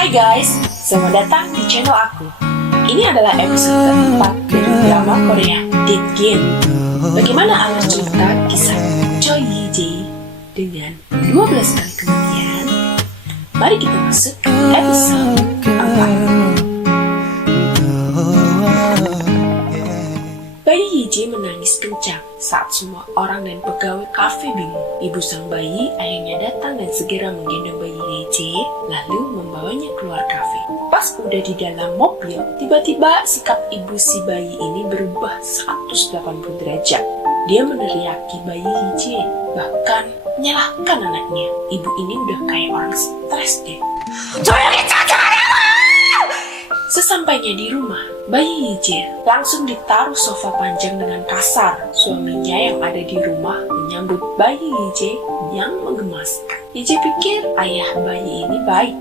Hai guys, selamat datang di channel aku. Ini adalah episode keempat dari drama Korea Dead Game. Bagaimana alur cerita kisah Choi Yi-jae dengan 12 kali kematian? Mari kita masuk ke episode 4. Bayi Yi-jae menangis kencang saat semua orang dan pegawai kafe bingung. Ibu sang bayi akhirnya datang dan segera menggendong bayi Yi-jae lalu membawanya keluar kafe. Pas udah di dalam mobil, tiba-tiba sikap ibu si bayi ini berubah 180 derajat. Dia meneriaki bayi Yi-jae, bahkan menyalahkan anaknya. Ibu ini udah kayak orang stres deh. Sesampainya di rumah, bayi Yi-jae langsung ditaruh sofa panjang dengan kasar. Suaminya yang ada di rumah menyambut bayi Yi-jae yang menggemaskan. Yi-jae pikir ayah bayi ini baik.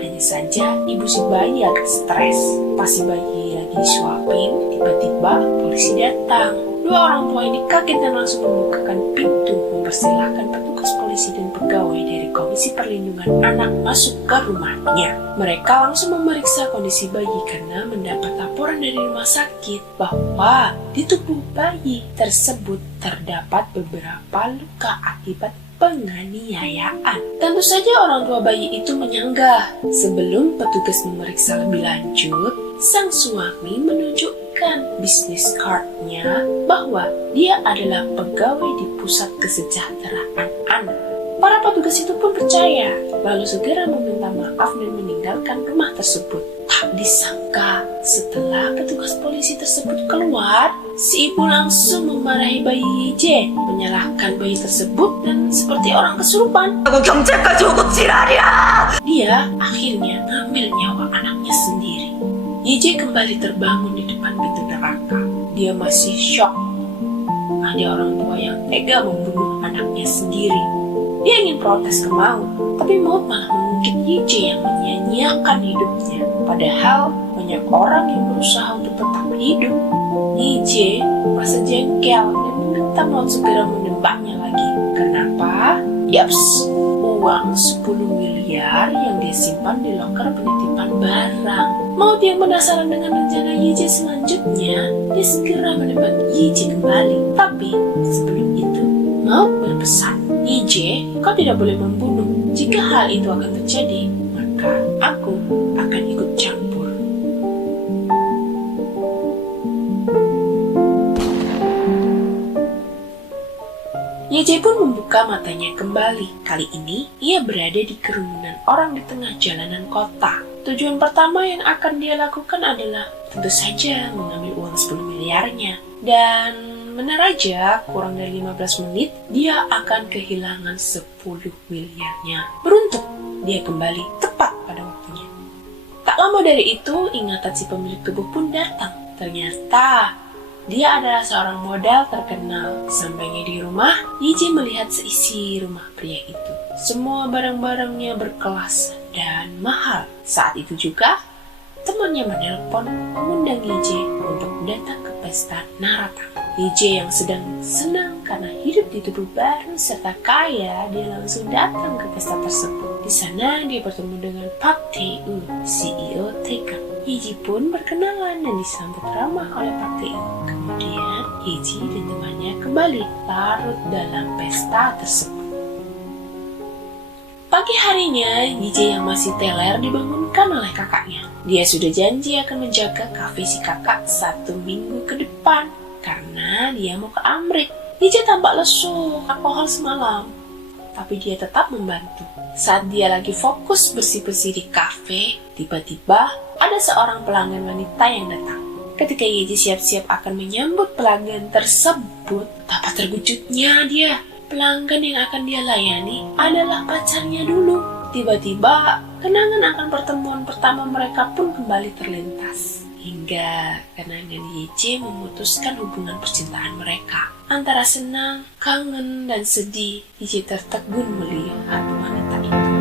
Hanya saja ibu si bayi agak stres. Pas si bayi lagi disuapin, tiba-tiba polisi datang. Dua orang tua ini kaget dan langsung membukakan pintu, mempersilahkan petugas polisi dan pegawai dari Komisi Perlindungan Anak masuk ke rumahnya. Mereka langsung memeriksa kondisi bayi karena mendapat laporan dari rumah sakit bahwa di tubuh bayi tersebut terdapat beberapa luka akibat penganiayaan. Tentu saja orang tua bayi itu menyanggah. Sebelum petugas memeriksa lebih lanjut, sang suami menunjukkan bisnis card-nya bahwa dia adalah pegawai di Pusat Kesejahteraan Anak. Para petugas itu pun percaya, lalu segera meminta maaf dan meninggalkan rumah tersebut. Tak disangka, setelah petugas polisi tersebut keluar, si ibu langsung memarahi bayi Yi-jae, menyalahkan bayi tersebut dan seperti orang kesurupan. Dia akhirnya ngambil nyawa anaknya sendiri. Yi-jae kembali terbangun di depan pintu neraka. Dia masih shock. Ada orang tua yang tega membunuh anaknya sendiri. Dia ingin protes ke maut, tapi maut malah mengungkit Yi-jae yang menyia-nyiakan hidupnya. Padahal banyak orang yang berusaha untuk tetap hidup. Yi-jae merasa jengkel dan meminta maut segera menembaknya lagi. Kenapa? Yaps, uang 10 miliar yang dia simpan di loker penitipan barang. Maut yang penasaran dengan rencana Yi-jae selanjutnya, dia segera menembak Yi-jae kembali. Tapi sebelum itu, Maut berpesan, Yi-jae, kau tidak boleh membunuh. Jika hal itu akan terjadi, maka aku akan ikut campur. Yi-jae pun membuka matanya kembali. Kali ini, ia berada di kerumunan orang di tengah jalanan kota. Tujuan pertama yang akan dia lakukan adalah tentu saja mengambil uang 10 miliarnya. Dan benar aja, kurang dari 15 menit, dia akan kehilangan 10 miliarnya. Beruntung, dia kembali tepat pada waktunya. Tak lama dari itu, ingatan si pemilik tubuh pun datang. Ternyata, dia adalah seorang model terkenal. Sampainya di rumah, Yi-jae melihat seisi rumah pria itu. Semua barang-barangnya berkelas dan mahal. Saat itu juga, temannya menelpon mengundang Yi-jae untuk datang ke pesta Narata. Yi-jae yang sedang senang karena hidup di tubuh baru serta kaya, dia langsung datang ke pesta tersebut. Di sana dia bertemu dengan Park Tae-woo, CEO Taecon. Yi-jae pun berkenalan dan disambut ramah oleh Park Tae-woo. Kemudian Yi-jae dan temannya kembali larut dalam pesta tersebut. Pagi harinya, Yi-jae yang masih teler dibangunkan oleh kakaknya. Dia sudah janji akan menjaga kafe si kakak 1 minggu ke depan karena dia mau ke Amrik. Yi-jae tampak lesu alkohol semalam, tapi dia tetap membantu. Saat dia lagi fokus bersih-bersih di kafe, tiba-tiba ada seorang pelanggan wanita yang datang. Ketika Yi-jae siap-siap akan menyambut pelanggan tersebut, betapa terkejutnya dia. Pelanggan yang akan dia layani adalah pacarnya dulu. Tiba-tiba, kenangan akan pertemuan pertama mereka pun kembali terlintas. Hingga kenangan Yi-jae memutuskan hubungan percintaan mereka. Antara senang, kangen, dan sedih, Yi-jae tertegun melihat wanita itu.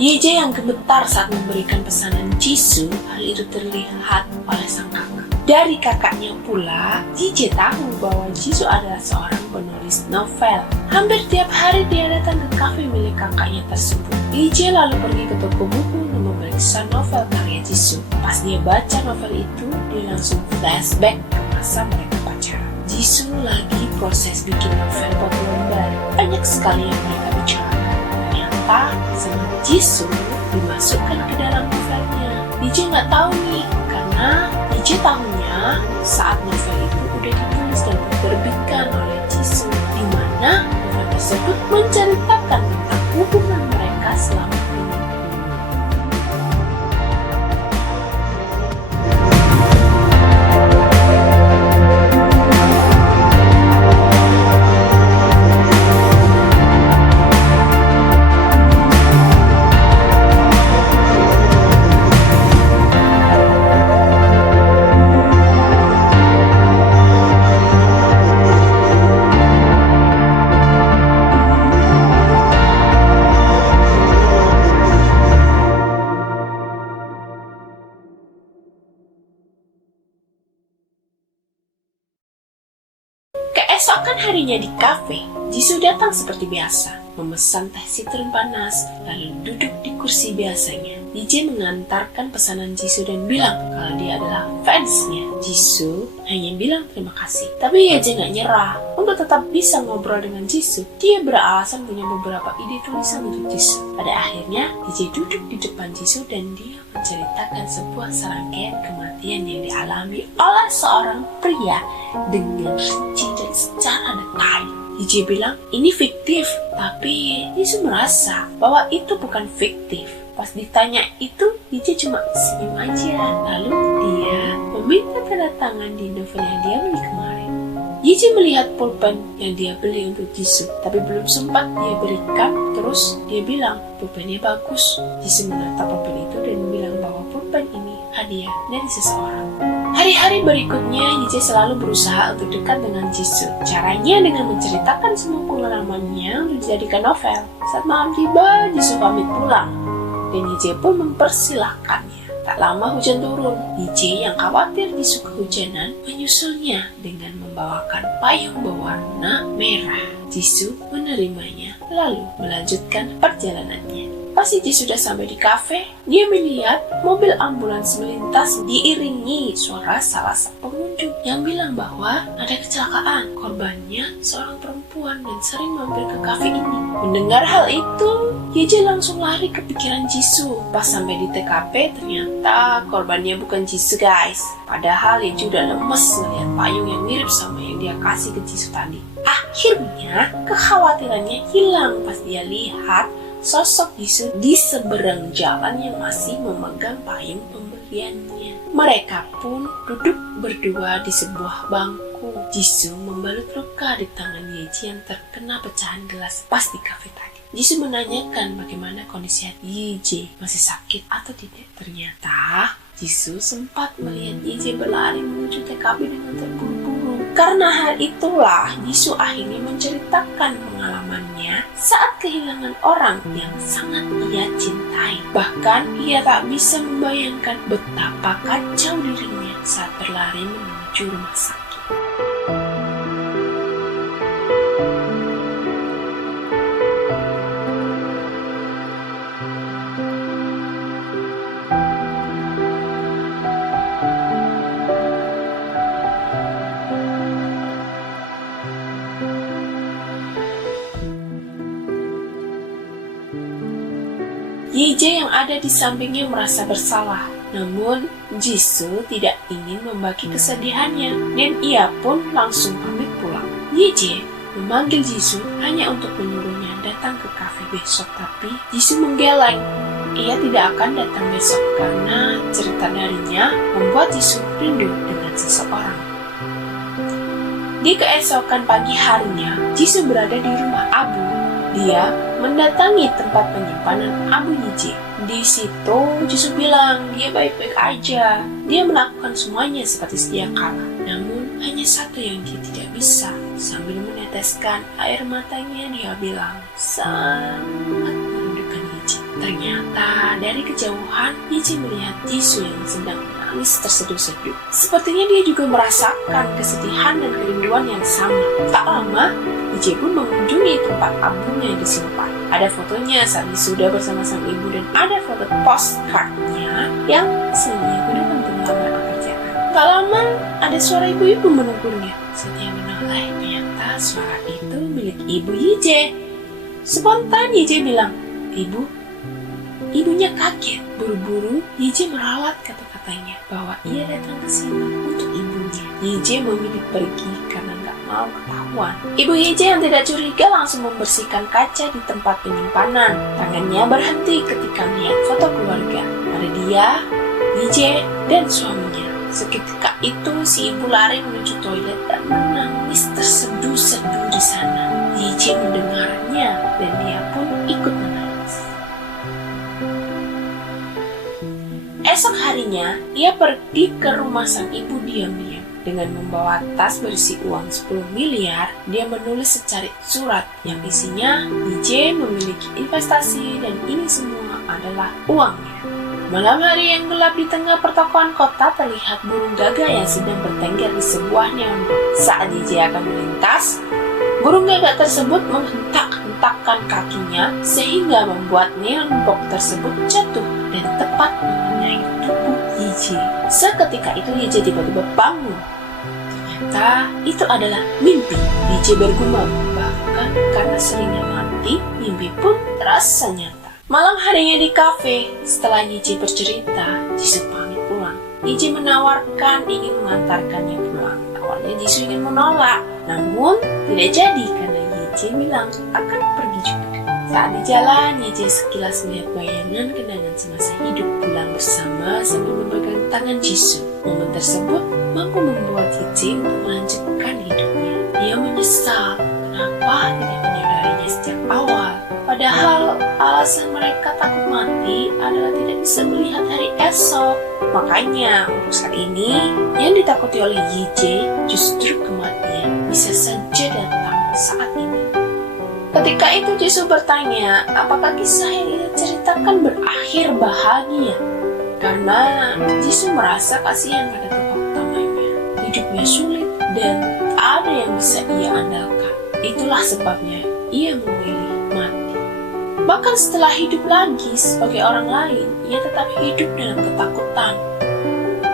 Yeje yang gemetar saat memberikan pesanan Jisoo, hal itu terlihat oleh sang kakak. Dari kakaknya pula, Yeje tahu bahwa Jisoo adalah seorang penulis novel. Hampir tiap hari dia datang ke kafe milik kakaknya tersebut. Yeje lalu pergi ke toko buku untuk memeriksa novel karya Jisoo. Pas dia baca novel itu, dia langsung flashback ke masa mereka pacaran. Jisoo lagi proses bikin novel buat lembar. Banyak sekali yang mereka bicarakan. Ternyata sama Jisoo dimasukkan ke dalam novelnya. Yeje nggak tahu nih, karena Yeje tahunya saat novel itu udah ditulis dan diterbitkan oleh Jisoo, di mana novel tersebut menceritakan tentang hubungan mereka selama ini. Keesokan harinya di kafe, Jisoo datang seperti biasa, memesan teh citron panas, lalu duduk di kursi biasanya. Yeje mengantarkan pesanan Jisoo dan bilang kalau dia adalah fansnya. Jisoo hanya bilang terima kasih, tapi Yeje nggak nyerah. Untuk tetap bisa ngobrol dengan Jisoo, dia beralasan punya beberapa ide tulisan untuk Jisoo. Pada akhirnya, Yeje duduk di depan Jisoo dan dia menceritakan sebuah serangkaian kematian yang dialami oleh seorang pria dengan rinci dan secara detail. Yeje bilang ini fiktif, tapi Jisoo merasa bahwa itu bukan fiktif. Pas ditanya itu, Yeje cuma senyum aja. Lalu dia meminta tanda tangan di novel yang dia beli kemarin. Yeje melihat pulpen yang dia beli untuk Jisoo, tapi belum sempat dia berikan. Terus dia bilang pulpennya bagus. Jisoo menatap pulpen itu dan bilang bahwa pulpen ini hadiah dari seseorang. Hari-hari berikutnya, Yeje selalu berusaha untuk dekat dengan Jisoo. Caranya dengan menceritakan semua pengalamannya untuk dijadikan novel. Saat malam tiba, Jisoo pamit pulang, dan Yeje pun mempersilahkannya. Tak lama hujan turun. Yeje yang khawatir Jisoo kehujanan menyusulnya dengan membawakan payung berwarna merah. Jisoo menerimanya, lalu melanjutkan perjalanannya. Pas Yeje sudah sampai di kafe, dia melihat mobil ambulans melintas diiringi suara salah satu pengunjung yang bilang bahwa ada kecelakaan. Korbannya seorang perempuan dan sering mampir ke kafe ini. Mendengar hal itu, Yeje langsung lari ke pikiran Jisoo. Pas sampai di TKP, ternyata korbannya bukan Jisoo, guys. Padahal Yeje udah lemes melihat payung yang mirip sama yang dia kasih ke Jisoo tadi. Akhirnya, kekhawatirannya hilang pas dia lihat sosok Jisoo di seberang jalan yang masih memegang payung pemberiannya. Mereka pun duduk berdua di sebuah bangku. Jisoo membalut luka di tangan Yeje yang terkena pecahan gelas pas di kafe tadi. Jisoo menanyakan bagaimana kondisi Yeje, masih sakit atau tidak. Ternyata Jisoo sempat melihat Yeje berlari menuju TKP dengan terburu-buru. Karena hal itulah, Jisoo akhirnya menceritakan pengalamannya saat kehilangan orang yang sangat ia cintai. Bahkan, ia tak bisa membayangkan betapa kacau dirinya saat berlari menuju rumah sakit. Yeje yang ada di sampingnya merasa bersalah. Namun, Jisoo tidak ingin membagi kesedihannya dan ia pun langsung pamit pulang. Yeje memanggil Jisoo hanya untuk menyuruhnya datang ke kafe besok, tapi Jisoo menggeleng. Ia tidak akan datang besok karena cerita darinya membuat Jisoo rindu dengan seseorang. Di keesokan pagi harinya, Jisoo berada di rumah Abu. Dia mendatangi tempat penyimpanan Abu Yeje. Di situ, Jisoo bilang dia baik-baik aja. Dia melakukan semuanya seperti sedia kala. Namun, hanya satu yang dia tidak bisa. Sambil meneteskan air matanya, dia bilang sangat merindukan Yeje. Ternyata dari kejauhan Yije melihat Jisoo yang sedang menangis terseduh-seduh. Sepertinya dia juga merasakan kesedihan dan kerinduan yang sama. Tak lama, Yije pun mengunjungi tempat albumnya yang disimpan. Ada fotonya saat wisuda bersama sang ibu dan ada foto postcardnya yang selalu digunakan untuk melamar pekerjaan. Tak lama, ada suara ibu-ibu menegurnya. Saat dia menoleh, ternyata suara itu milik ibu Yije. Spontan Yije bilang, "Ibu." Ibunya kaget. Buru-buru Yije meralat kata-katanya bahwa ia datang ke sini untuk ibunya. Yije memilih pergi karena nggak mau ketahuan. Ibu Yije yang tidak curiga langsung membersihkan kaca di tempat penyimpanan. Tangannya berhenti ketika melihat foto keluarga. Ada dia, Yije, dan suaminya. Seketika itu si ibu lari menuju toilet dan menangis terseduh-seduh di sana. Yije mendengarnya dan dia pun ikut menangis. Esok harinya, ia pergi ke rumah sang ibu diam-diam. Dengan membawa tas berisi uang 10 miliar, dia menulis secari surat yang isinya Yije memiliki investasi dan ini semua adalah uangnya. Malam hari yang gelap di tengah pertokoan kota terlihat burung gagak yang sedang bertengger di sebuah neon box. Saat Yije akan melintas, burung gagak tersebut menghentak-hentakkan kakinya sehingga membuat neon box tersebut jatuh dan tepat mengenai tubuh Yije. Seketika itu Yije tiba-tiba bangun. Ternyata itu adalah mimpi. Yije bergumam, bahkan karena seringnya mati, mimpi pun terasa nyata. Malam harinya di kafe, setelah Yije bercerita, Jisoo pamit pulang. Yije menawarkan ingin mengantarkannya pulang. Awalnya Jisoo ingin menolak, namun tidak jadi karena Yije bilang akan pergi juga. Saat di jalan, Yije sekilas melihat bayangan kenangan semasa hidup pulang bersama sambil memegang tangan Jisoo. Momen tersebut mampu membuat Yije untuk melanjutkan hidupnya. Dia menyesal kenapa tidak menyadarinya sejak awal. Padahal alasan mereka takut mati adalah tidak bisa melihat hari esok. Makanya untuk saat ini yang ditakuti oleh Yije justru kematian bisa saja datang saat ini. Ketika itu Jisoo bertanya, apakah kisah yang ia ceritakan berakhir bahagia? Karena Jisoo merasa kasihan pada tokoh utamanya. Hidupnya sulit dan tak ada yang bisa ia andalkan. Itulah sebabnya ia memilih mati. Bahkan setelah hidup lagi sebagai orang lain, ia tetap hidup dalam ketakutan.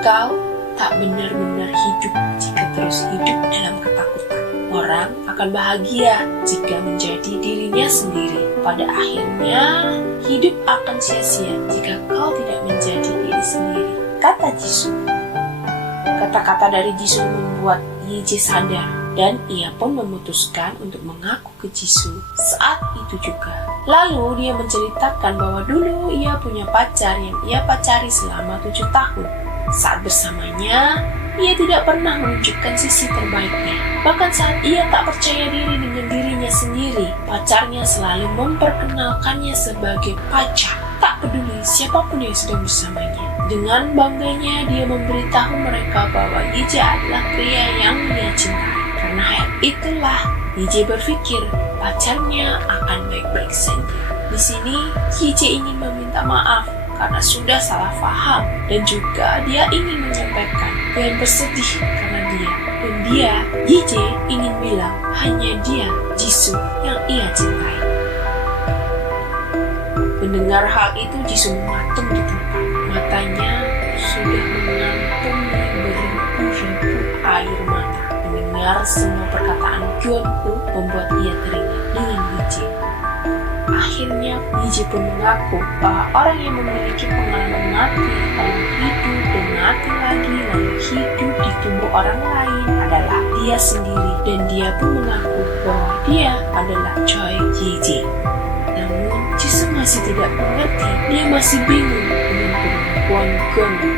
Kau tak benar-benar hidup jika terus hidup dalam ketakutan. Orang akan bahagia jika menjadi dirinya sendiri. Pada akhirnya, hidup akan sia-sia jika kau tidak menjadi diri sendiri, kata Jisoo. Kata-kata dari Jisoo membuat Yije sadar, dan ia pun memutuskan untuk mengaku ke Jisoo saat itu juga. Lalu dia menceritakan bahwa dulu ia punya pacar yang ia pacari selama 7 tahun. Saat bersamanya, ia tidak pernah menunjukkan sisi terbaiknya. Bahkan saat ia tak percaya diri dengan dirinya sendiri, pacarnya selalu memperkenalkannya sebagai pacar. Tak peduli siapapun yang sedang bersamanya. Dengan bangganya dia memberitahu mereka bahwa Yije adalah pria yang dia cintai. Karena hal itulah Yije berpikir pacarnya akan baik-baik saja. Di sini Yije ingin meminta maaf karena sudah salah paham, dan juga dia ingin menyampaikan dan bersedih karena dia, Yije ingin bilang hanya dia, Jisoo, yang ia cintai. Mendengar hal itu, Jisoo mematung di tempat. Matanya sudah mengantungi beribu-ribu air mata. Mendengar semua perkataan Kyunwoo membuat ia teringat dengan Yije. Akhirnya, Yije pun mengaku bahwa orang yang memiliki pengalaman mati, lalu hidup dan mati lagi, lalu hidup di tubuh orang lain adalah dia sendiri, dan dia pun mengaku bahwa dia adalah Choi Yije. Namun, Jisoo masih tidak mengerti, dia masih bingung dengan pengakuan Kyunwoo.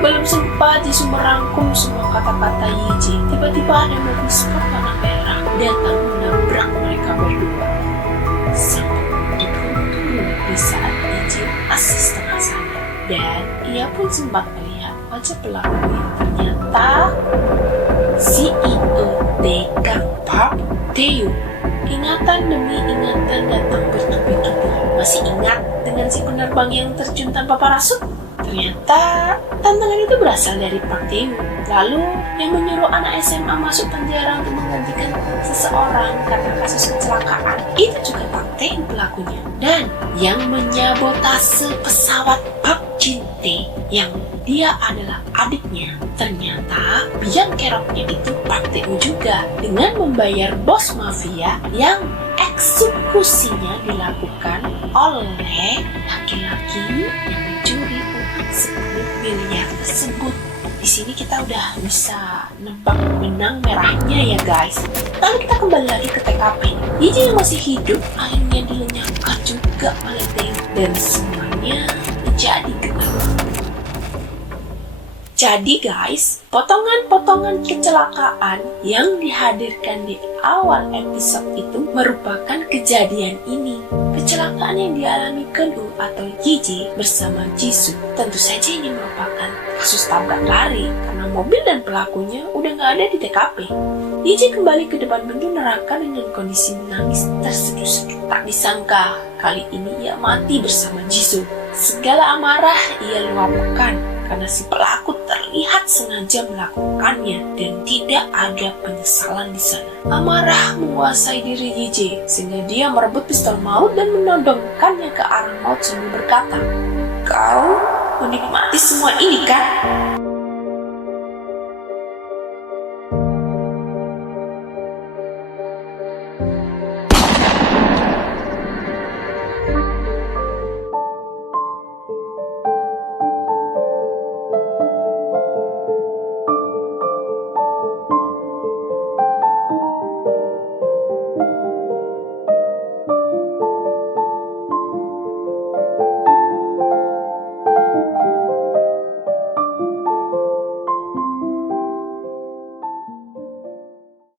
Belum sempat Jisoo merangkum semua kata-kata Yije, tiba-tiba ada mobil sport warna merah datang menabrak mereka berdua. Sampai turun di saat Yije masih setengah sadar, dan ia pun sempat melihat wajah pelakunya. Ternyata CEO Tegang Park Tae-yoon. Ingatan demi ingatan datang bertubi-tubi. Masih ingat dengan si penerbang yang terjun tanpa parasut? Ternyata tantangan itu berasal dari Park Tae-yoon. Lalu yang menyuruh anak SMA masuk penjara untuk menggantikan seseorang karena kasus kecelakaan itu juga Park Tae-yoon pelakunya. Dan yang menyabotase pesawat Park Jin-tae yang dia adalah adiknya, ternyata biang keroknya itu Park Tae-yoon juga dengan membayar bos mafia yang eksekusinya dilakukan oleh laki-laki yang mencuri uang 10 miliar tersebut. Di sini kita udah bisa nebak benang merahnya ya guys. Lalu kita kembali lagi ke TKP. Yiji yang masih hidup akhirnya dilenyapkan juga oleh Tae-yoon dan semuanya menjadi kekacauan. Jadi guys, potongan-potongan kecelakaan yang dihadirkan di awal episode itu merupakan kejadian ini. Kecelakaan yang dialami Keun atau Yiji bersama Jisoo. Tentu saja ini merupakan kasus tabrak lari karena mobil dan pelakunya udah nggak ada di TKP. Yiji kembali ke depan pintu neraka dengan kondisi menangis terseduh-seduh. Tak disangka kali ini ia mati bersama Jisoo. Segala amarah ia luapkan karena si pelaku terlihat sengaja melakukannya dan tidak ada penyesalan di sana. Amarah menguasai diri Yiji sehingga dia merebut pistol maut dan menodongkannya ke arah maut sambil berkata, "Kau menikmati semua ini kan?